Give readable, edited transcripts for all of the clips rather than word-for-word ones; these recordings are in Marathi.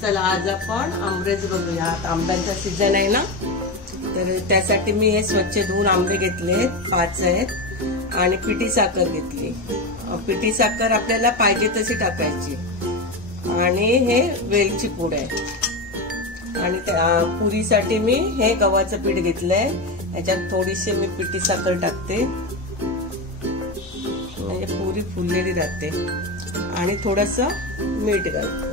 चला आज आपण आंबरेच बघूया. आंब्यांचा सीझन आहे ना, तर त्यासाठी मी हे स्वच्छ धुवून आंबे घेतले 5 आहेत आणि पिठी साखर घेतली. पिठी साखर आपल्याला पाहिजे तशी टाकायची आणि हे वेलची पूड आहे. आणि पुरीसाठी मी हे गव्हाचं पीठ घेतलंय. याच्यात थोडीशी मी पिठी साखर टाकते म्हणजे पुरी फुललेली राहते. आणि थोडस मीठ घालते,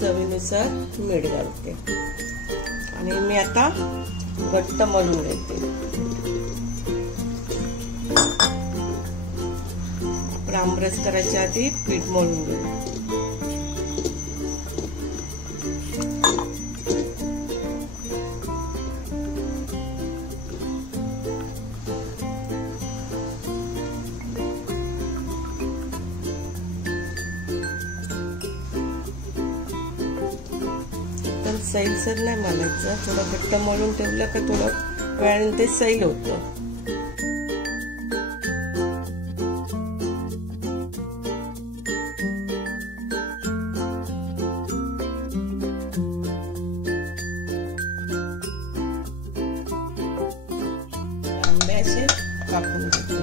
चवीनुसार मीठ घालते. आणि मी आता घट्ट मळून घेते. आपण आमरस करायच्या आधी पीठ मळून घेऊ. सैलसर नाही मळायचं, थोडं घट्ट मळून ठेवलं का थोडं वेळाने ते सैल होतं. आंबे असे कापून घेते.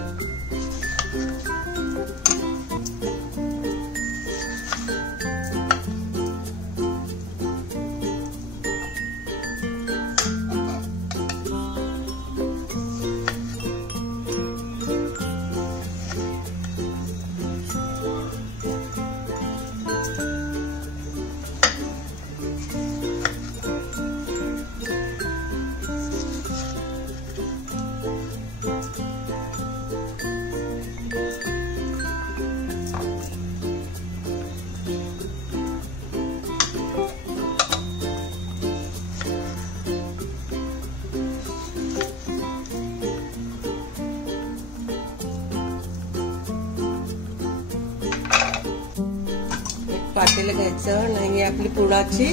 पातेलं घ्यायचं आणि आपली पुरणाची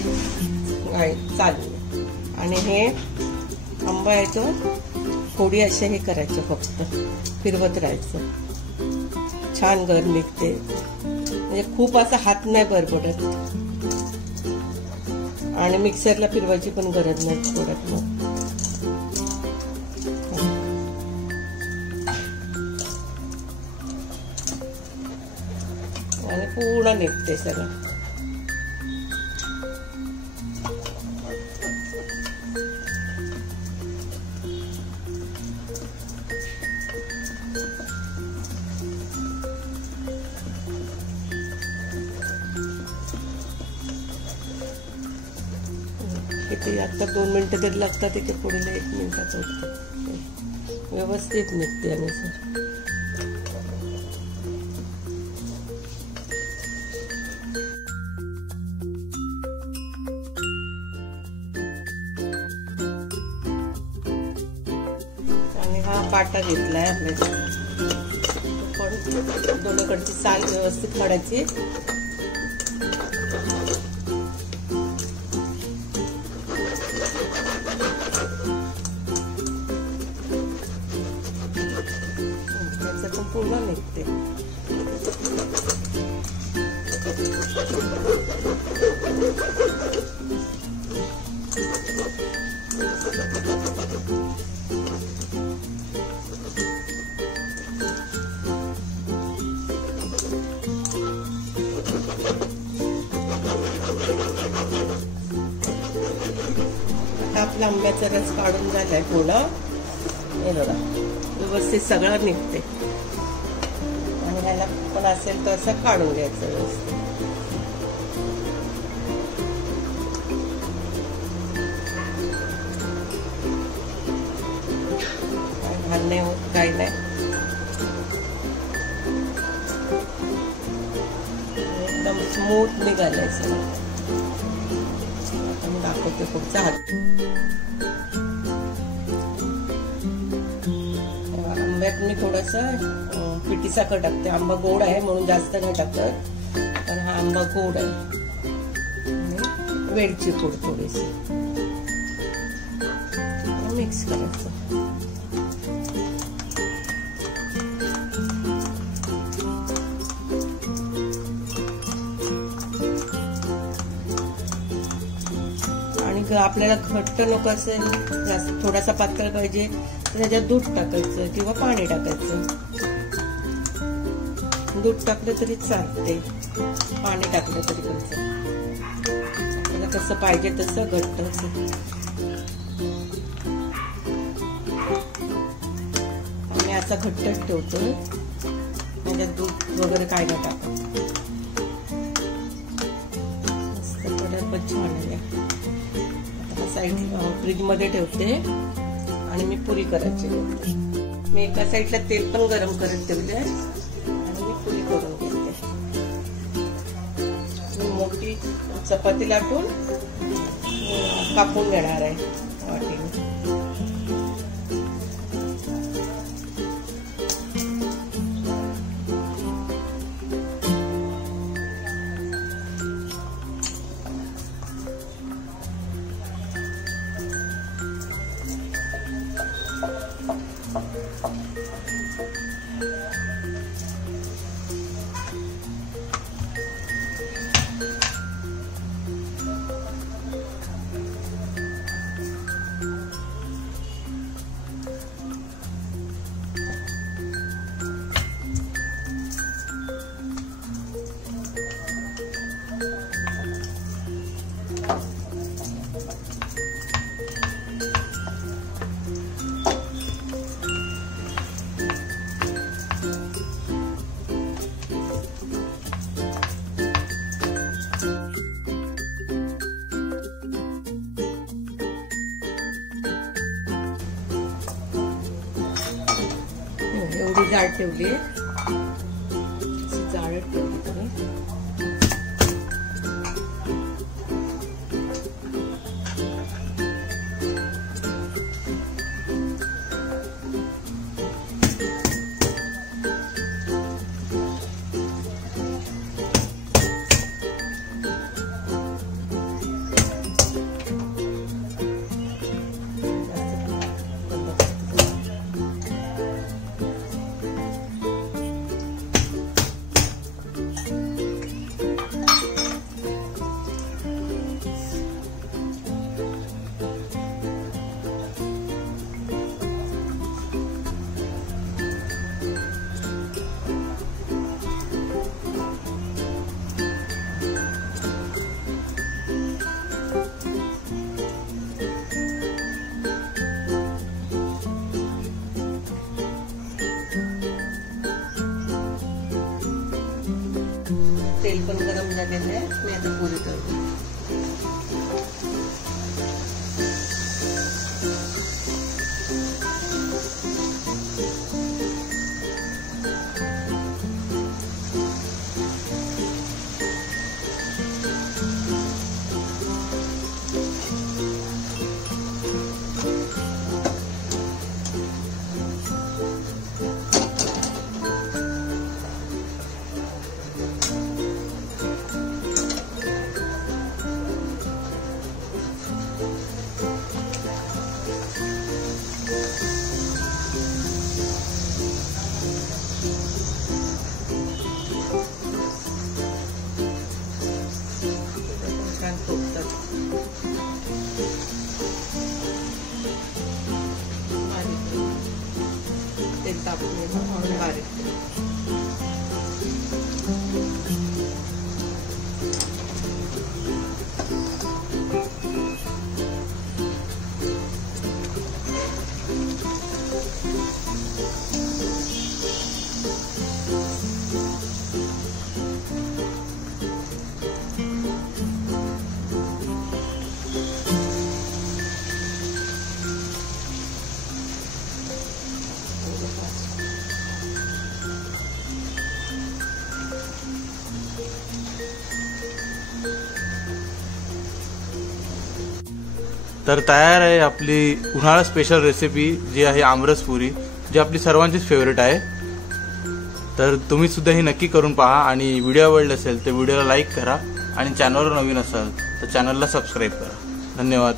चालू. आणि हे आंबा आहे तो थोडी असे हे करायचं, फक्त फिरवत राहायचं. छान गर निघते, म्हणजे खूप असा हात नाही बरबडत. आणि मिक्सरला फिरवायची पण गरज नाही पडत मग. आणि पूर्ण निघते सगळं. किती आता 2 मिनिटं तरी लागतात, तिथे पुढे 1 मिनिटात होतं. व्यवस्थित निघते. आणि सर हा पाटा घेतलाय आपल्या, पण दोन्हीकडची साल व्यवस्थित काढायची. त्याचं पण पूर्ण निघते. आपला आंब्याचा रस काढून झालाय पूर्ण. हे बघा व्यवस्थित सगळं निघते. आणि ह्याला पण असेल तर असं काढून घ्यायचं व्यवस्थित. घाण नाही होत, काही नाही. एकदम स्मूथ निघालाय सगळं. दाखवते पुढचा हात. आंब्यात मी थोडस पिठी साखर टाकते. आंबा गोड आहे म्हणून जास्त नाही टाकत, पण हा आंबा गोड आहे. वेलची पूड थोडीशी मिक्स करायचं. आपल्याला घट्ट नको असेल, जास्त थोडासा पातळ पाहिजे तर त्याच्यात दूध टाकायचं किंवा पाणी टाकायचं. दूध टाकलं तरी चालते, पाणी टाकलं तरी पण चालते. आपल्याला कसं पाहिजे तसं घट्ट असेल. आम्ही असा घट्टच ठेवतो, त्याच्यात दूध वगैरे काय नाही टाकत. मस्त कलर पण छान आहे. आता साईड फ्रीज मध्ये ठेवते आणि मी पुरी करायची. मी एका साईडला तेल पण गरम करत ठेवले आणि मी पुरी करून घेते. मी मोठी चपाती लाटून कापून घेणार आहे वाटीने. एवढी जाड ठेवली, जाड ठेवली तुम्ही. तेल पण गरम झालेलं आहे. मी आता पुरी करते. तेल तापले बारीक. तर तयार आहे आपली उन्हाळा स्पेशल रेसिपी जी आहे आमरस पुरी, जी आपली सर्वांचीच फेवरेट आहे. तर तुम्ही सुद्धा ही नक्की करून पहा आणि व्हिडिओ आवडला असेल तर व्हिडिओला लाईक करा आणि चॅनलवर नवीन असाल तर चॅनलला सबस्क्राईब करा. धन्यवाद.